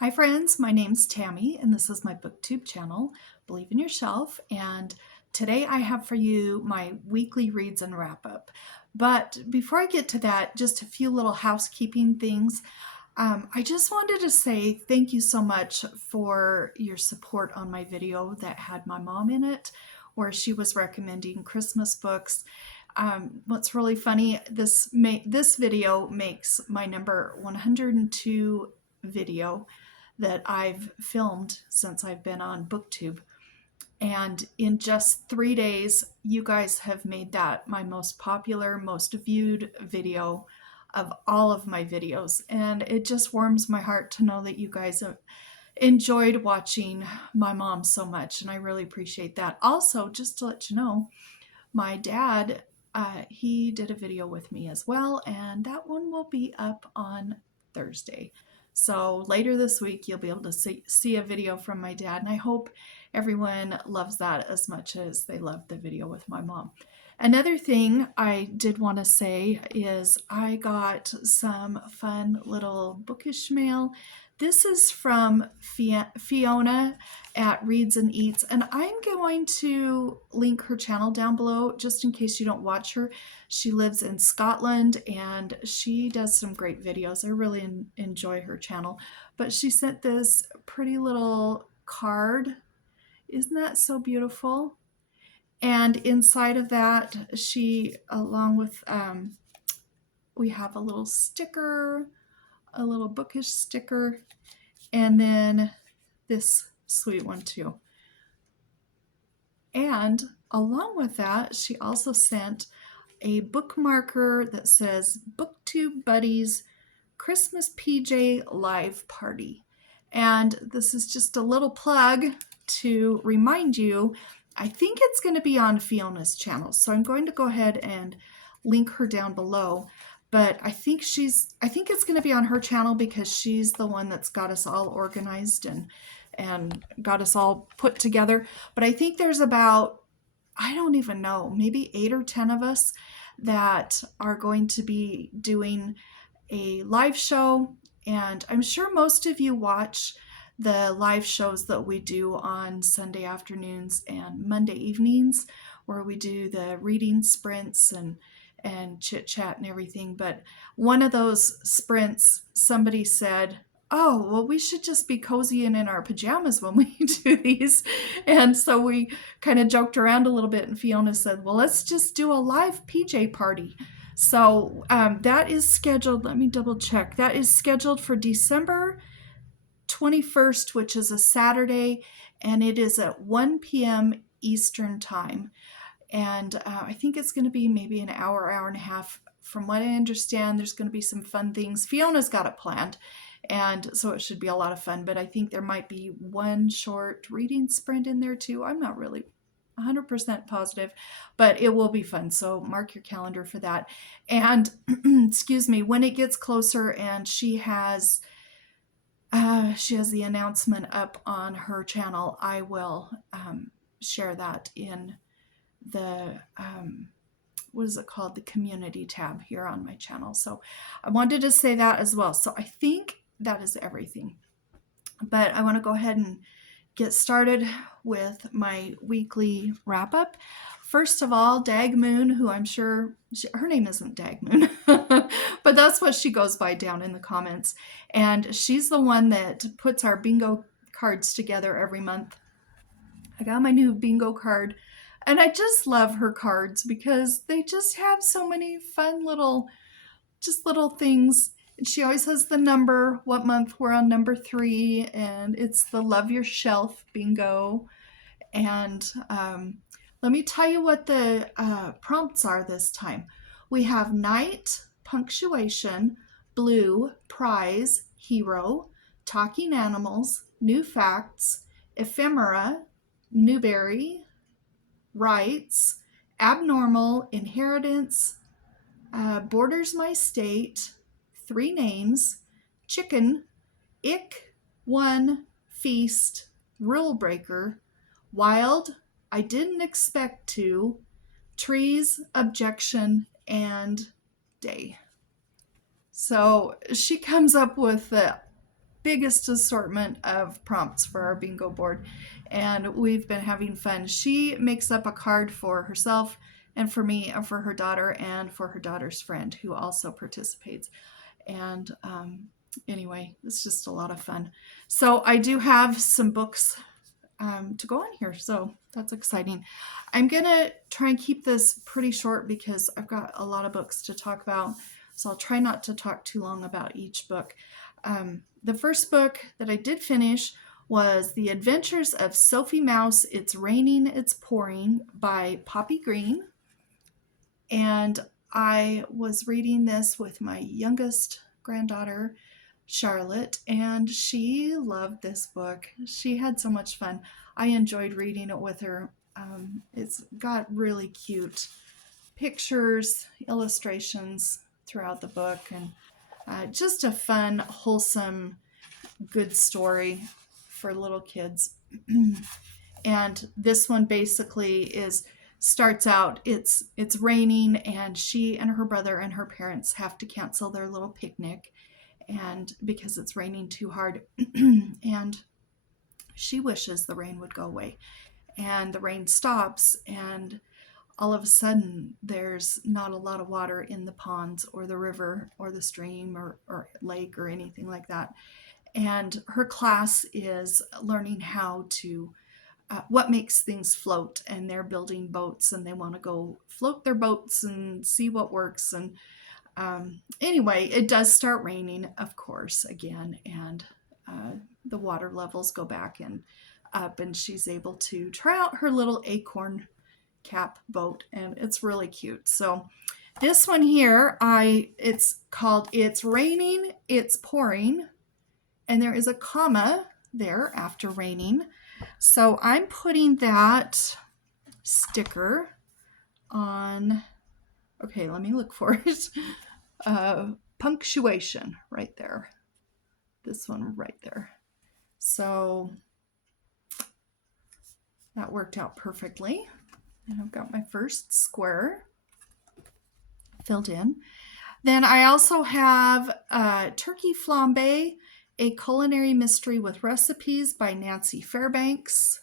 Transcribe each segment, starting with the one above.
Hi friends, my name's Tammy and this is my booktube channel, Believe in Yourself, and today I have for you my weekly reads and wrap up. But before I get to that, just a few little housekeeping things. I just wanted to say thank you so much for your support on my video that had my mom in it, where she was recommending Christmas books. What's really funny, this video makes my number 102 video that I've filmed since I've been on booktube. And in just 3 days, you guys have made that my most popular, most viewed video of all of my videos. And it just warms my heart to know that you guys have enjoyed watching my mom so much. And I really appreciate that. Also, just to let you know, my dad, he did a video with me as well. And that one will be up on Thursday. So later this week, you'll be able to see a video from my dad, and I hope everyone loves that as much as they loved the video with my mom. Another thing I did want to say is I got some fun little bookish mail. This is from Fiona at Reads and Eats, and I'm going to link her channel down below just in case you don't watch her. She lives in Scotland and she does some great videos. I really enjoy her channel. But she sent this pretty little card. Isn't that so beautiful? And inside of that, she, along with, we have a little sticker, a little bookish sticker, and then this sweet one too. And along with that, she also sent a bookmarker that says Booktube Buddies Christmas PJ Live Party. And this is just a little plug to remind you, I think it's going to be on Fiona's channel. So I'm going to go ahead and link her down below. But I think it's going to be on her channel because she's the one that's got us all organized and got us all put together. But I think there's about, I don't even know, maybe 8 or 10 of us that are going to be doing a live show. And I'm sure most of you watch the live shows that we do on Sunday afternoons and Monday evenings, where we do the reading sprints and chit chat and everything. But one of those sprints, somebody said, oh, well, we should just be cozy and in our pajamas when we do these. And so we kind of joked around a little bit, and Fiona said, well, let's just do a live PJ party. So that is scheduled, let me double check, that is scheduled for December 21st, which is a Saturday, and it is at 1 p.m. Eastern time. And I think it's going to be maybe an hour, hour and a half. From what I understand, there's going to be some fun things. Fiona's got it planned, and so it should be a lot of fun. But I think there might be one short reading sprint in there too. I'm not really 100% positive, but it will be fun. So mark your calendar for that. And excuse me, when it gets closer and she has the announcement up on her channel, I will share that in the what is it called, the community tab here on my channel. So I wanted to say that as well. So I think that is everything, but I want to go ahead and get started with my weekly wrap up. First of all, Dag Moon, who I'm sure her name isn't Dag Moon, but that's what she goes by down in the comments, and she's the one that puts our bingo cards together every month. I got my new bingo card, and I just love her cards because they just have so many fun little things. And she always has the number, what month we're on number 3, and it's the Love Your Shelf bingo. And let me tell you what the prompts are this time. We have night, punctuation, blue, prize, hero, talking animals, new facts, ephemera, Newberry, rights, abnormal, inheritance, borders my state, 3 names, chicken, ick, one, feast, rule breaker, wild, I didn't expect to, trees, objection, and day. So she comes up with biggest assortment of prompts for our bingo board, and we've been having fun. She makes up a card for herself and for me and for her daughter and for her daughter's friend who also participates. And anyway, it's just a lot of fun. So I do have some books to go on here, so that's exciting. I'm gonna try and keep this pretty short because I've got a lot of books to talk about, so I'll try not to talk too long about each book. The first book that I did finish was The Adventures of Sophie Mouse, It's Raining, It's Pouring by Poppy Green. And I was reading this with my youngest granddaughter, Charlotte, and she loved this book. She had so much fun. I enjoyed reading it with her. It's got really cute pictures, illustrations throughout the book, and just a fun, wholesome, good story for little kids. And this one basically starts out, it's raining, and she and her brother and her parents have to cancel their little picnic, and because it's raining too hard. And she wishes the rain would go away, and the rain stops, and all of a sudden there's not a lot of water in the ponds or the river or the stream or lake or anything like that. And her class is learning how to what makes things float, and they're building boats, and they want to go float their boats and see what works. And anyway, it does start raining, of course, again, and the water levels go back and up, and she's able to try out her little acorn cap boat, and it's really cute. So this one here, it's called It's Raining, It's Pouring, and there is a comma there after raining. So I'm putting that sticker on, okay, let me look for it. Punctuation right there. This one right there. So that worked out perfectly. And I've got my first square filled in. Then I also have Turkey Flambe, A Culinary Mystery with Recipes by Nancy Fairbanks.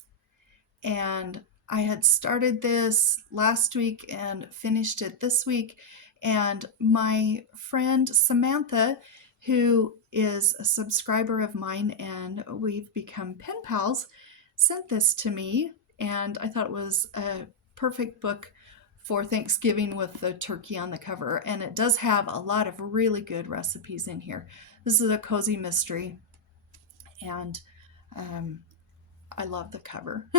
And I had started this last week and finished it this week. And my friend Samantha, who is a subscriber of mine and we've become pen pals, sent this to me. And I thought it was a perfect book for Thanksgiving with the turkey on the cover. And it does have a lot of really good recipes in here. This is a cozy mystery, and I love the cover.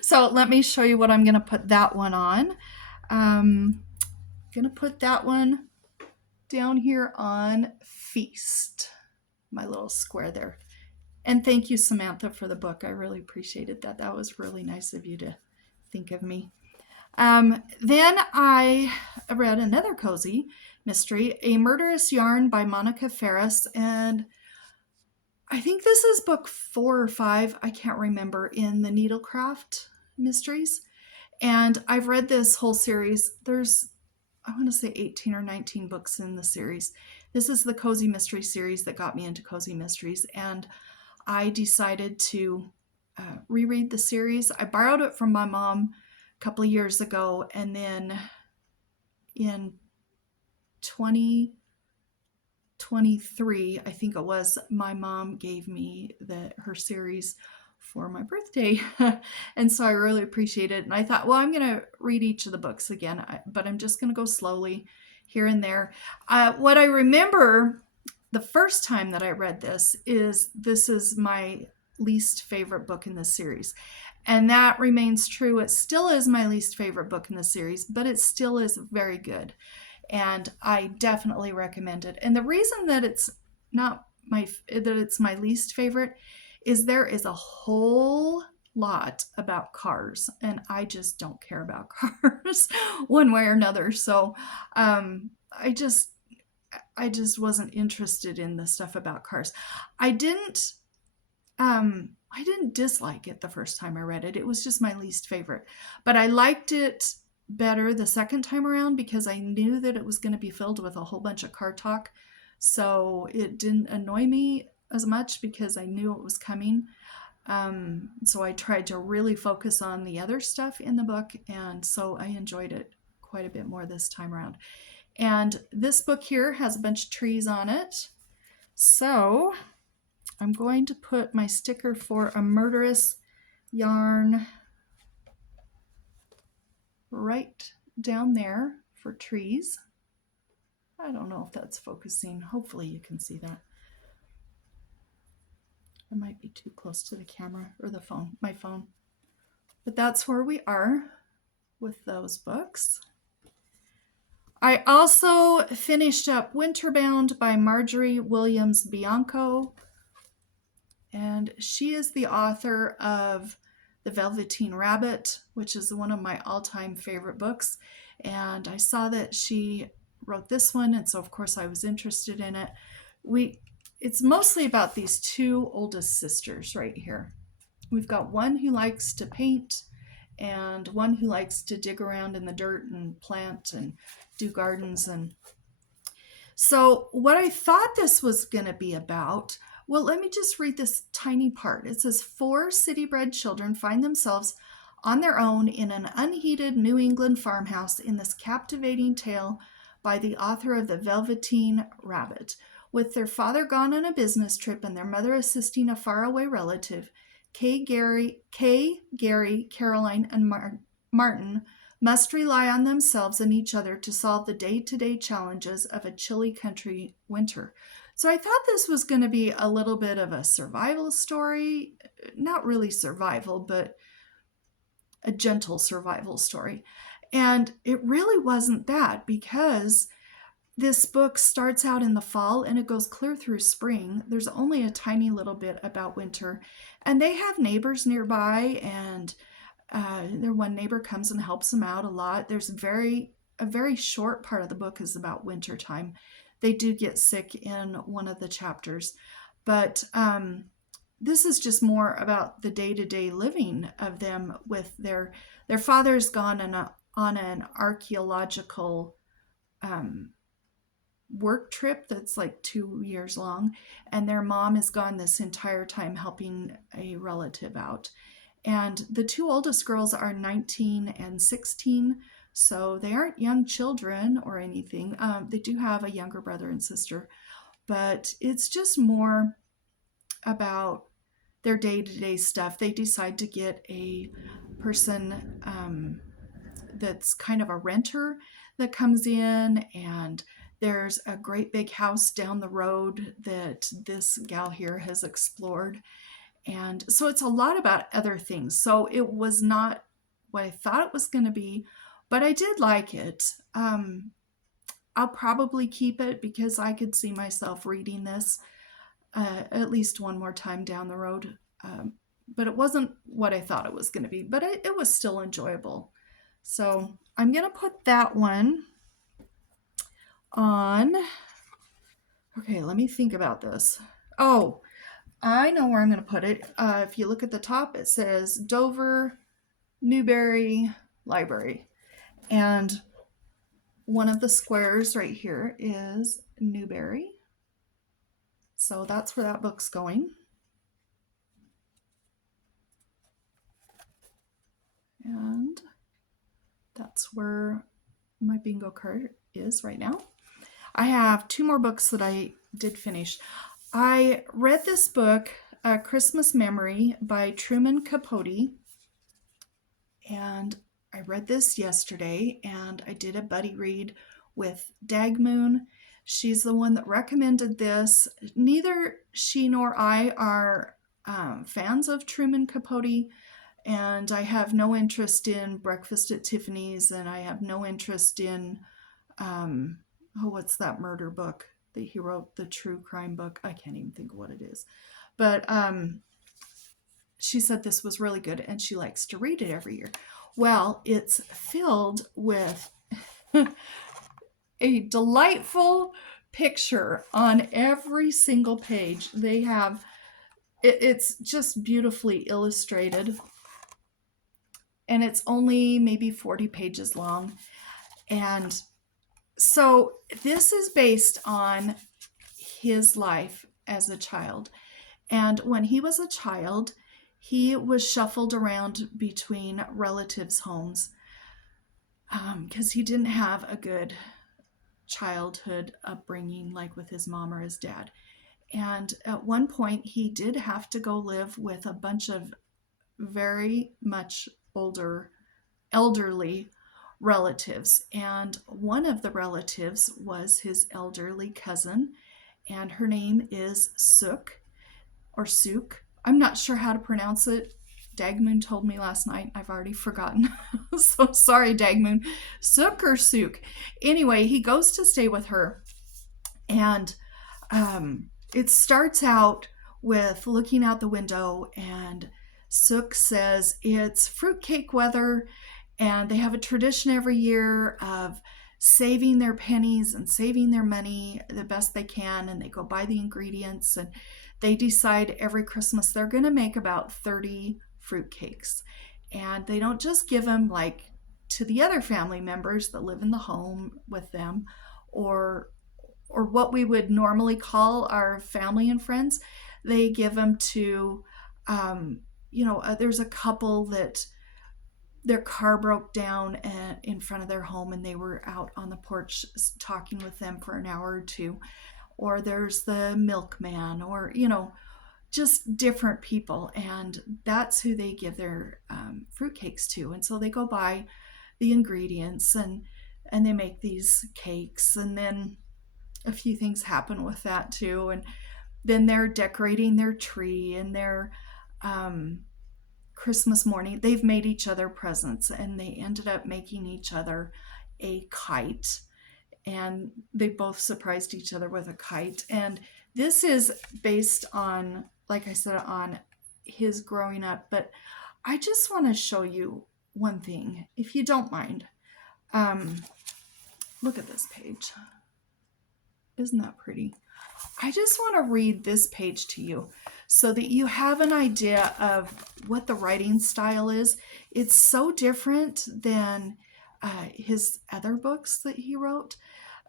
So let me show you what I'm going to put that one on. I'm going to put that one down here on Feast, my little square there. And thank you, Samantha, for the book. I really appreciated that. That was really nice of you to think of me. Then I read another cozy mystery, A Murderous Yarn by Monica Ferris, and I think this is book 4 or 5, I can't remember, in the Needlecraft mysteries. And I've read this whole series. There's, I want to say 18 or 19 books in the series. This is the cozy mystery series that got me into cozy mysteries, and I decided to reread the series. I borrowed it from my mom a couple of years ago, and then in 2023, I think it was, my mom gave me her series for my birthday. And so I really appreciate it. And I thought, well, I'm going to read each of the books again, but I'm just going to go slowly here and there. What I remember the first time that I read this is my least favorite book in this series. And that remains true. It still is my least favorite book in the series, but it still is very good. And I definitely recommend it. And the reason that it's my least favorite is there is a whole lot about cars, and I just don't care about cars one way or another. So I just wasn't interested in the stuff about cars. I didn't dislike it the first time I read it. It was just my least favorite. But I liked it better the second time around because I knew that it was going to be filled with a whole bunch of car talk. So it didn't annoy me as much because I knew it was coming. So I tried to really focus on the other stuff in the book, and so I enjoyed it quite a bit more this time around. And this book here has a bunch of trees on it. So I'm going to put my sticker for a Murderous yarn right down there for trees. I don't know if that's focusing. Hopefully you can see that. I might be too close to the camera or the phone, my phone. But that's where we are with those books. I also finished up Winterbound by Margery Williams Bianco. And she is the author of The Velveteen Rabbit, which is one of my all-time favorite books. And I saw that she wrote this one, and so of course I was interested in it. It's mostly about these two oldest sisters right here. We've got one who likes to paint and one who likes to dig around in the dirt and plant and do gardens. And so what I thought this was going to be about, well, let me just read this tiny part. It says, 4 city-bred children find themselves on their own in an unheated New England farmhouse in this captivating tale by the author of The Velveteen Rabbit. With their father gone on a business trip and their mother assisting a faraway relative, Kay, Gary, Caroline, and Martin must rely on themselves and each other to solve the day-to-day challenges of a chilly country winter. So I thought this was going to be a little bit of a survival story. Not really survival, but a gentle survival story. And it really wasn't that, because this book starts out in the fall and it goes clear through spring. There's only a tiny little bit about winter. And they have neighbors nearby, and their one neighbor comes and helps them out a lot. There's a very short part of the book is about winter time. They do get sick in one of the chapters, but this is just more about the day-to-day living of them with their father's gone on an archaeological work trip that's like 2 years long, and their mom is gone this entire time helping a relative out. And the 2 oldest girls are 19 and 16, so they aren't young children or anything. They do have a younger brother and sister, but it's just more about their day-to-day stuff. They decide to get a person that's kind of a renter that comes in, and there's a great big house down the road that this gal here has explored. And so it's a lot about other things. So it was not what I thought it was going to be, but I did like it. I'll probably keep it because I could see myself reading this at least one more time down the road. But it wasn't what I thought it was going to be, but it was still enjoyable. So I'm going to put that one on. Okay, let me think about this. Oh, I know where I'm going to put it. If you look at the top, it says Dover Newberry Library. And one of the squares right here is Newberry. So that's where that book's going. And that's where my bingo card is right now. I have 2 more books that I did finish. I read this book, A Christmas Memory by Truman Capote, and I read this yesterday, and I did a buddy read with Dagmoon. She's the one that recommended this. Neither she nor I are fans of Truman Capote, and I have no interest in Breakfast at Tiffany's, and I have no interest in, what's that murder book that he wrote, the true crime book? I can't even think of what it is. But she said this was really good, and she likes to read it every year. Well, it's filled with a delightful picture on every single page. They have, it's just beautifully illustrated, and it's only maybe 40 pages long. And so this is based on his life as a child. And when he was a child, he was shuffled around between relatives' homes because he didn't have a good childhood upbringing like with his mom or his dad. And at one point, he did have to go live with a bunch of very much elderly relatives. And one of the relatives was his elderly cousin, and her name is Sook or Sook. I'm not sure how to pronounce it. Dagmoon told me last night. I've already forgotten. So sorry, Dagmoon. Sook or Sook. Anyway, he goes to stay with her, and it starts out with looking out the window, and Sook says it's fruitcake weather, and they have a tradition every year of saving their pennies and saving their money the best they can, and they go buy the ingredients, and they decide every Christmas they're going to make about 30 fruitcakes. And they don't just give them like to the other family members that live in the home with them, or what we would normally call our family and friends. They give them to, there's a couple that their car broke down in front of their home, and they were out on the porch talking with them for an hour or two. Or there's the milkman, or, just different people. And that's who they give their fruitcakes to. And so they go buy the ingredients, and they make these cakes. And then a few things happen with that too. And then they're decorating their tree, and their Christmas morning, they've made each other presents, and they ended up making each other a kite. And they both surprised each other with a kite. And this is based on, like I said, on his growing up. But I just want to show you one thing, if you don't mind. Look at this page. Isn't that pretty? I just want to read this page to you so that you have an idea of what the writing style is. It's so different than his other books that he wrote.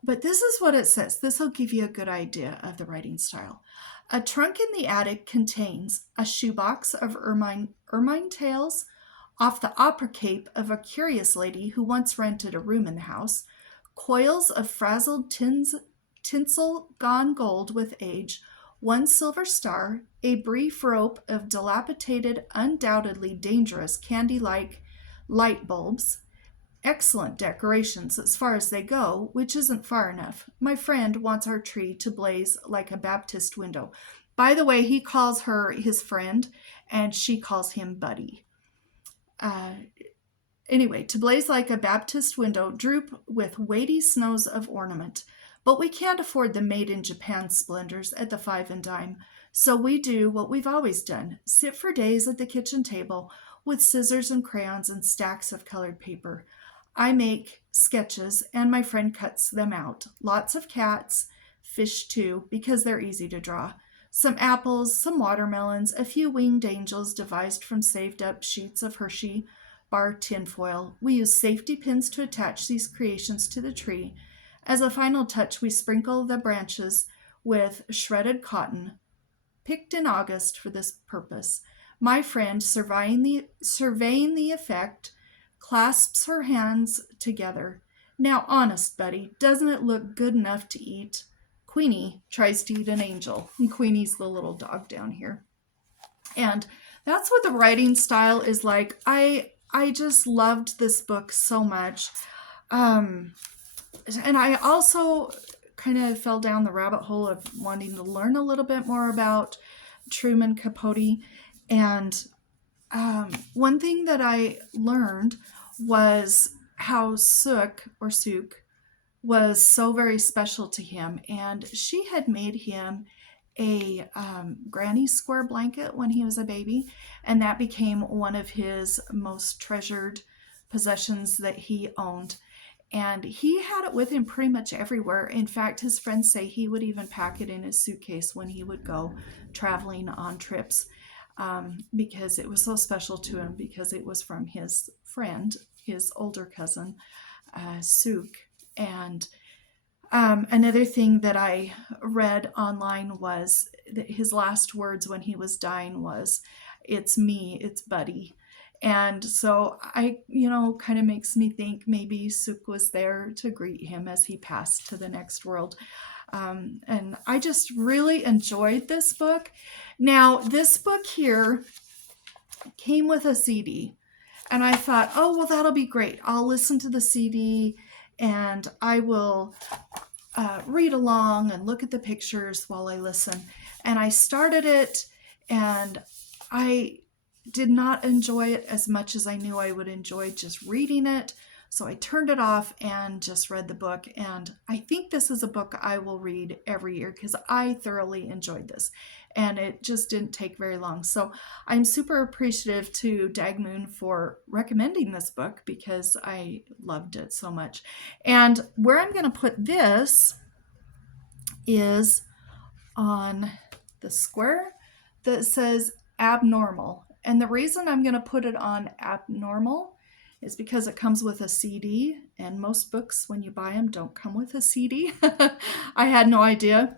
But this is what it says. This will give you a good idea of the writing style. A trunk in the attic contains a shoebox of ermine tails off the opera cape of a curious lady who once rented a room in the house, coils of frazzled tinsel gone gold with age, one silver star, a brief rope of dilapidated, undoubtedly dangerous candy-like light bulbs. Excellent decorations as far as they go, which isn't far enough. My friend wants our tree to blaze like a Baptist window. By the way, he calls her his friend, and she calls him Buddy. Anyway, to blaze like a Baptist window, droop with weighty snows of ornament. But we can't afford the made-in-Japan splendors at the 5 and dime, so we do what we've always done, sit for days at the kitchen table with scissors and crayons and stacks of colored paper. I make sketches, and my friend cuts them out. Lots of cats, fish too, because they're easy to draw. Some apples, some watermelons, a few winged angels devised from saved-up sheets of Hershey bar tinfoil. We use safety pins to attach these creations to the tree. As a final touch, we sprinkle the branches with shredded cotton, picked in August for this purpose. My friend, surveying the effect, clasps her hands together. Now, honest, Buddy, doesn't it look good enough to eat? Queenie tries to eat an angel, and Queenie's the little dog down here. And that's what the writing style is like. I just loved this book so much. And I also kind of fell down the rabbit hole of wanting to learn a little bit more about Truman Capote. And one thing that I learned was how Sook was so very special to him. And she had made him a granny square blanket when he was a baby. And that became one of his most treasured possessions that he owned. And he had it with him pretty much everywhere. In fact, his friends say he would even pack it in his suitcase when he would go traveling on trips, because it was so special to him, because it was from his friend, his older cousin, Sook. And Another thing that I read online was that his last words when he was dying was, "It's me, it's Buddy." And so kind of makes me think maybe Suk was there to greet him as he passed to the next world. And I just really enjoyed this book. Now, this book here came with a CD. And I thought, oh, well, that'll be great. I'll listen to the CD and I will read along and look at the pictures while I listen. And I started it and I did not enjoy it as much as I knew I would enjoy just reading it. So I turned it off and just read the book. And I think this is a book I will read every year because I thoroughly enjoyed this. And it just didn't take very long. So I'm super appreciative to Dagmoon for recommending this book because I loved it so much. And where I'm going to put this is on the square that says abnormal. And the reason I'm going to put it on abnormal is because it comes with a CD, and most books, when you buy them, don't come with a CD. I had no idea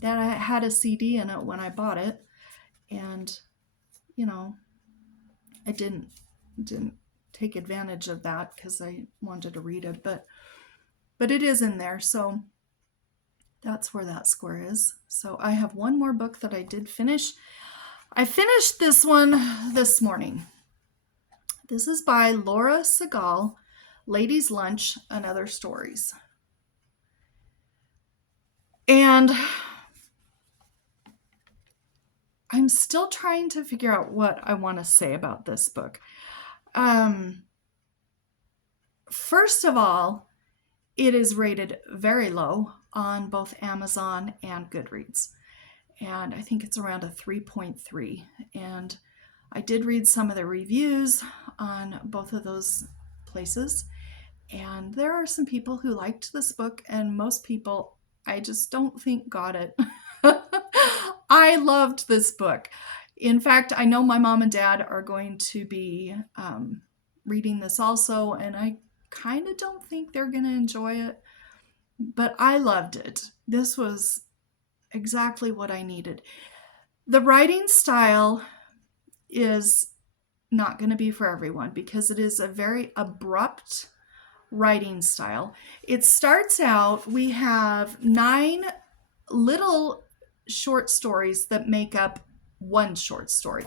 that I had a CD in it when I bought it, and I didn't take advantage of that because I wanted to read it, but it is in there, so that's where that square is. So I have one more book that I did finish. I finished this one this morning. This is by Laura Segal, Ladies' Lunch and Other Stories. And I'm still trying to figure out what I want to say about this book. First of all, it is rated very low on both Amazon and Goodreads. And I think it's around a 3.3. And I did read some of the reviews on both of those places. And there are some people who liked this book, and most people I just don't think got it. I loved this book. In fact, I know my mom and dad are going to be reading this also, and I kind of don't think they're going to enjoy it, but I loved it. This was exactly what I needed. The writing style is not going to be for everyone because it is a very abrupt writing style. It starts out, we have 9 little short stories that make up one short story.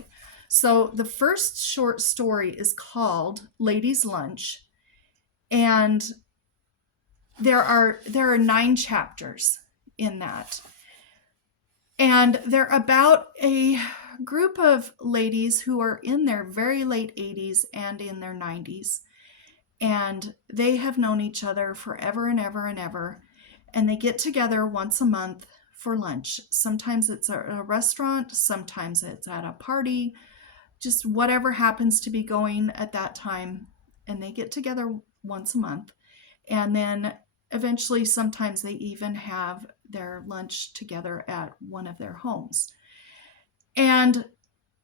So the first short story is called Ladies' Lunch, and there are 9 chapters in that. And they're about a group of ladies who are in their very late 80s and in their 90s. And they have known each other forever and ever and ever. And they get together once a month for lunch. Sometimes it's at a restaurant, sometimes it's at a party, just whatever happens to be going at that time. And they get together once a month. And then eventually, sometimes they even have their lunch together at one of their homes. And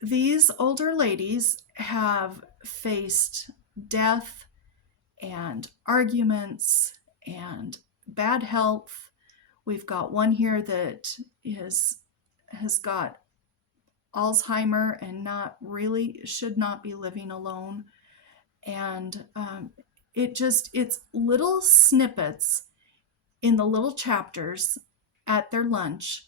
these older ladies have faced death and arguments and bad health. We've got one here that has got Alzheimer and should not be living alone. And it's little snippets in the little chapters at their lunch,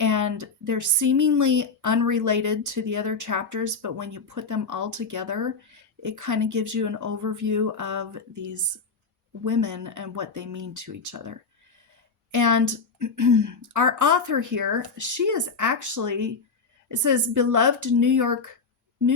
and they're seemingly unrelated to the other chapters, but when you put them all together, it kind of gives you an overview of these women and what they mean to each other. And our author here, she is actually, it says, beloved New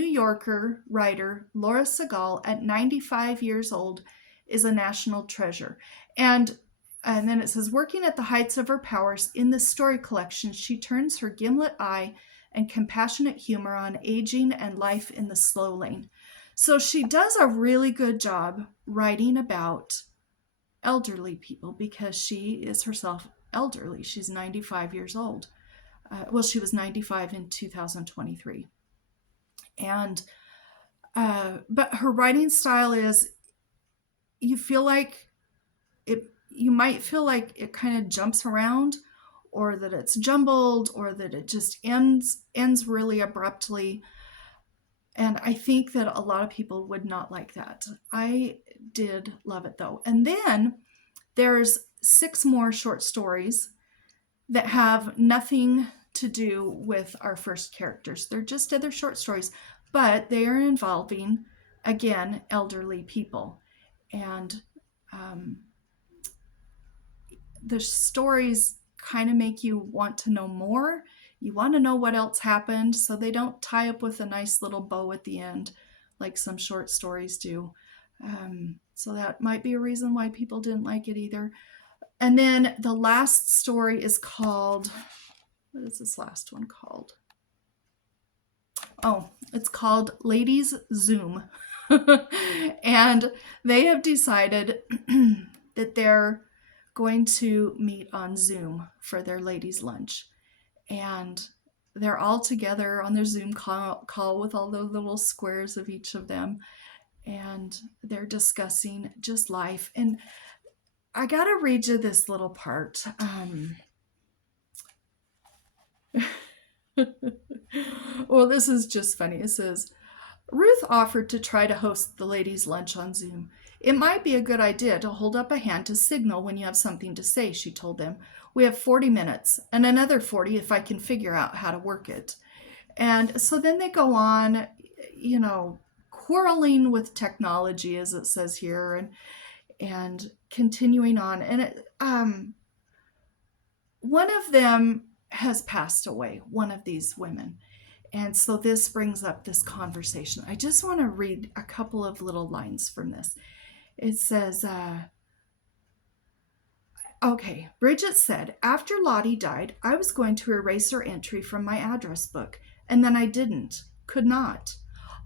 Yorker writer Laura Segal, at 95 years old, is a national treasure. And then it says, working at the heights of her powers in this story collection, she turns her gimlet eye and compassionate humor on aging and life in the slow lane. So she does a really good job writing about elderly people because she is herself elderly. She's 95 years old. She was 95 in 2023. And but her writing style is, you feel like you might feel like it kind of jumps around, or that it's jumbled, or that it just ends really abruptly. And I think that a lot of people would not like that. I did love it though. And then there's 6 more short stories that have nothing to do with our first characters. They're just other short stories, but they are involving, again, elderly people. And the stories kind of make you want to know more. You want to know what else happened, so they don't tie up with a nice little bow at the end like some short stories do. So that might be a reason why people didn't like it either. And then the last story is called, what is this last one called? Oh, it's called Ladies Zoom. And they have decided that they're going to meet on Zoom for their ladies' lunch. And they're all together on their Zoom call with all the little squares of each of them. And they're discussing just life. And I got to read you this little part. Well, this is just funny. It says, Ruth offered to try to host the ladies' lunch on Zoom. It might be a good idea to hold up a hand to signal when you have something to say, she told them. We have 40 minutes, and another 40 if I can figure out how to work it. And so then they go on, quarreling with technology, as it says here, and continuing on. And one of them has passed away, one of these women. And so this brings up this conversation. I just want to read a couple of little lines from this. It says, okay, Bridget said, after Lottie died, I was going to erase her entry from my address book, and then I didn't, could not.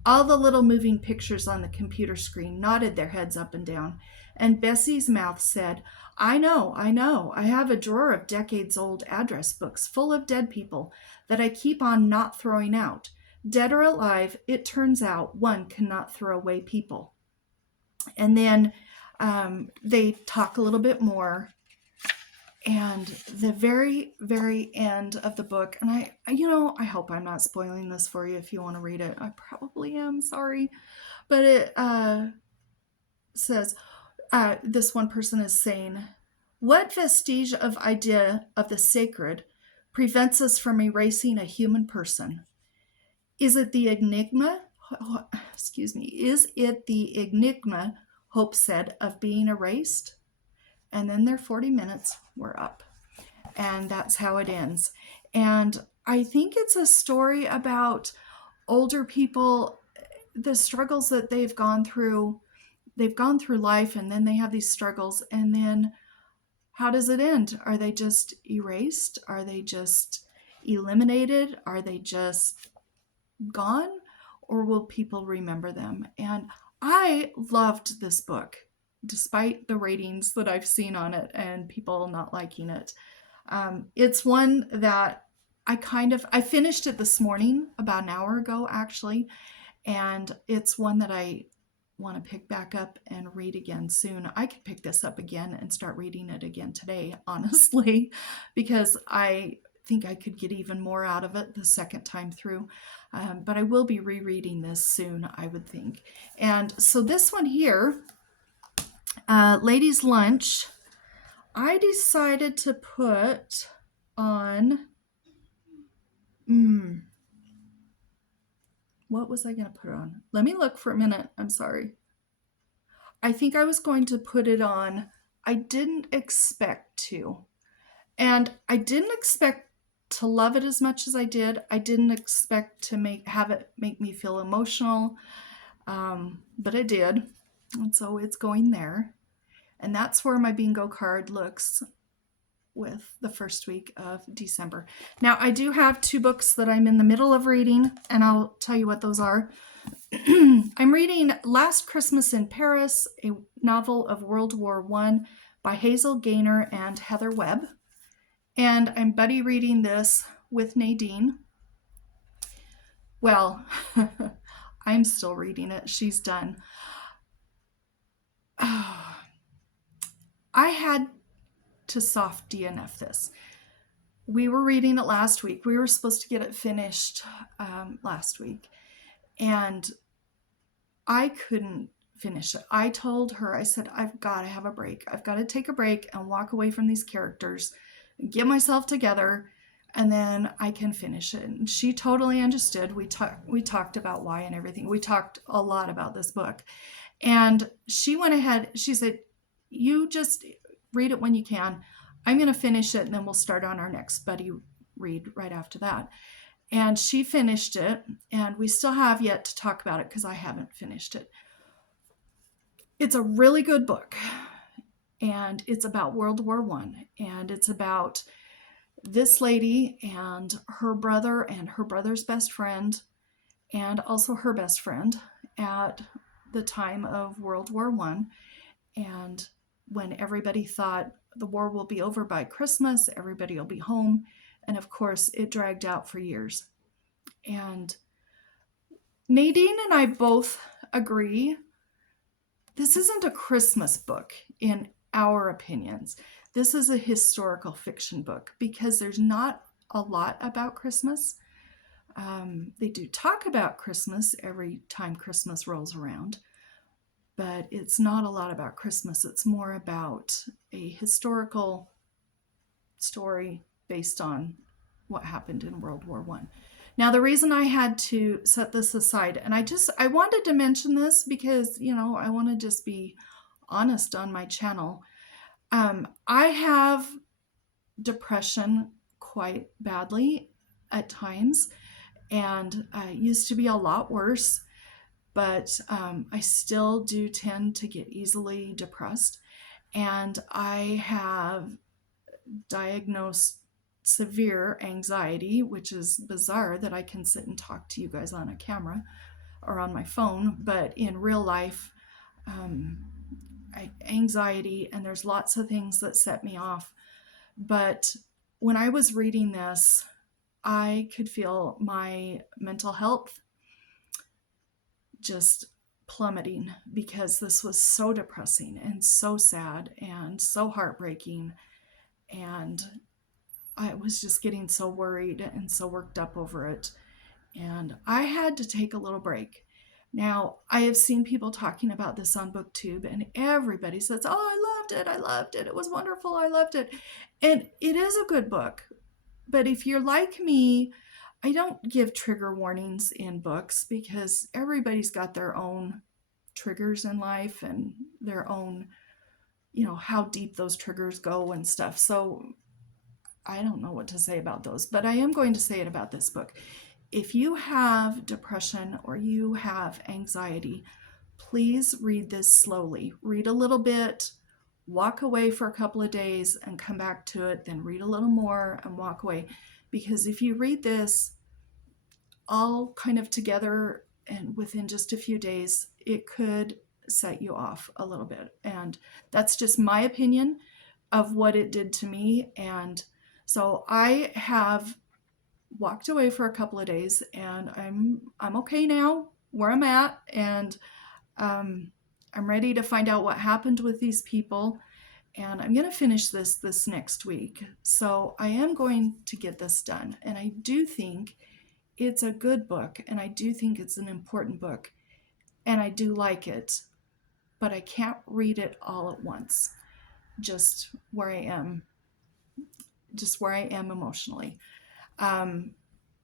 All the little moving pictures on the computer screen nodded their heads up and down, and Bessie's mouth said, I know. I have a drawer of decades-old address books full of dead people that I keep on not throwing out. Dead or alive, it turns out one cannot throw away people. And then they talk a little bit more. And the very, very end of the book, and I hope I'm not spoiling this for you if you want to read it. I probably am, sorry. But it says, this one person is saying, what vestige of idea of the sacred prevents us from erasing a human person? Is it the enigma? Is it the enigma, Hope said, of being erased? And then their 40 minutes were up. And that's how it ends. And I think it's a story about older people, the struggles that they've gone through. They've gone through life, and then they have these struggles. And then how does it end? Are they just erased? Are they just eliminated? Are they just gone? Or will people remember them? And I loved this book, despite the ratings that I've seen on it and people not liking it. It's one that I finished it this morning, about an hour ago, actually. And it's one that I want to pick back up and read again soon. I could pick this up again and start reading it again today, honestly, because I think I could get even more out of it the second time through. But I will be rereading this soon, I would think. And so this one here, Ladies' Lunch, I decided to put on, what was I going to put on? Let me look for a minute. I'm sorry. I think I was going to put it on, I didn't expect to. And I didn't expect to love it as much as I did. I didn't expect to have it make me feel emotional, but it did. And so it's going there. And that's where my bingo card looks with the first week of December. Now, I do have 2 books that I'm in the middle of reading, and I'll tell you what those are. I'm reading Last Christmas in Paris, a novel of World War I by Hazel, Gaynor, and Heather Webb. And I'm buddy reading this with Nadine. Well, I'm still reading it. She's done. I had to soft DNF this. We were reading it last week. We were supposed to get it finished last week. And I couldn't finish it. I told her, I said, I've got to have a break. I've got to take a break and walk away from these characters, get myself together, and then I can finish it. And she totally understood. We talked about why and everything. We talked a lot about this book. And she went ahead, she said, you just read it when you can. I'm going to finish it, and then we'll start on our next buddy read right after that. And she finished it, and we still have yet to talk about it because I haven't finished it. It's a really good book, and it's about World War I, and it's about this lady and her brother's best friend, and also her best friend at the time of World War I. And when everybody thought the war will be over by Christmas, everybody will be home. And of course, it dragged out for years. And Nadine and I both agree this isn't a Christmas book in our opinions. This is a historical fiction book because there's not a lot about Christmas. They do talk about Christmas every time Christmas rolls around, but it's not a lot about Christmas. It's more about a historical story based on what happened in World War I. Now, the reason I had to set this aside, and I wanted to mention this because, I want to just be honest on my channel. I have depression quite badly at times, and it used to be a lot worse, but I still do tend to get easily depressed, and I have diagnosed severe anxiety, which is bizarre that I can sit and talk to you guys on a camera or on my phone, but in real life, anxiety, and there's lots of things that set me off. But when I was reading this, I could feel my mental health just plummeting because this was so depressing and so sad and so heartbreaking, and I was just getting so worried and so worked up over it, and I had to take a little break. Now, I have seen people talking about this on booktube, and everybody says, oh, I loved it, it was wonderful, I loved it. And it is a good book, but if you're like me, I don't give trigger warnings in books because everybody's got their own triggers in life and their own, how deep those triggers go and stuff. So I don't know what to say about those, but I am going to say it about this book. If you have depression or you have anxiety, please read this slowly. Read a little bit, walk away for a couple of days and come back to it, then read a little more and walk away. Because if you read this all kind of together and within just a few days, it could set you off a little bit. And that's just my opinion of what it did to me. And so I have walked away for a couple of days, and I'm okay now where I'm at, and I'm ready to find out what happened with these people, and I'm going to finish this next week. So I am going to get this done, and I do think it's a good book, and I do think it's an important book, and I do like it, but I can't read it all at once, just where I am emotionally.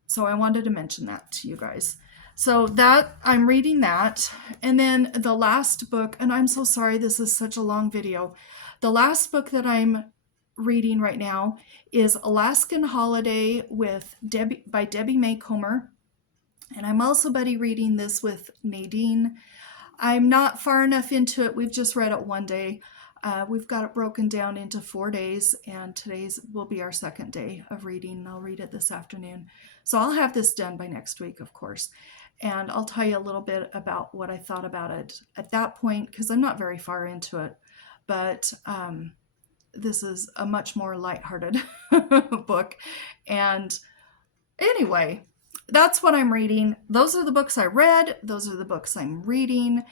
So I wanted to mention that to you guys. So that I'm reading that. And then the last book, and I'm so sorry this is such a long video. The last book that I'm reading right now is Alaskan Holiday by Debbie Macomber. And I'm also buddy reading this with Nadine. I'm not far enough into it. We've just read it one day. We've got it broken down into 4 days, and today's will be our second day of reading. I'll read it this afternoon. So I'll have this done by next week, of course. And I'll tell you a little bit about what I thought about it at that point, because I'm not very far into it. But this is a much more lighthearted book. And anyway, that's what I'm reading. Those are the books I read. Those are the books I'm reading.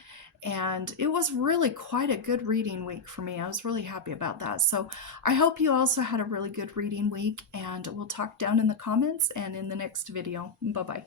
And it was really quite a good reading week for me. I was really happy about that. So I hope you also had a really good reading week, and we'll talk down in the comments and in the next video. Bye bye.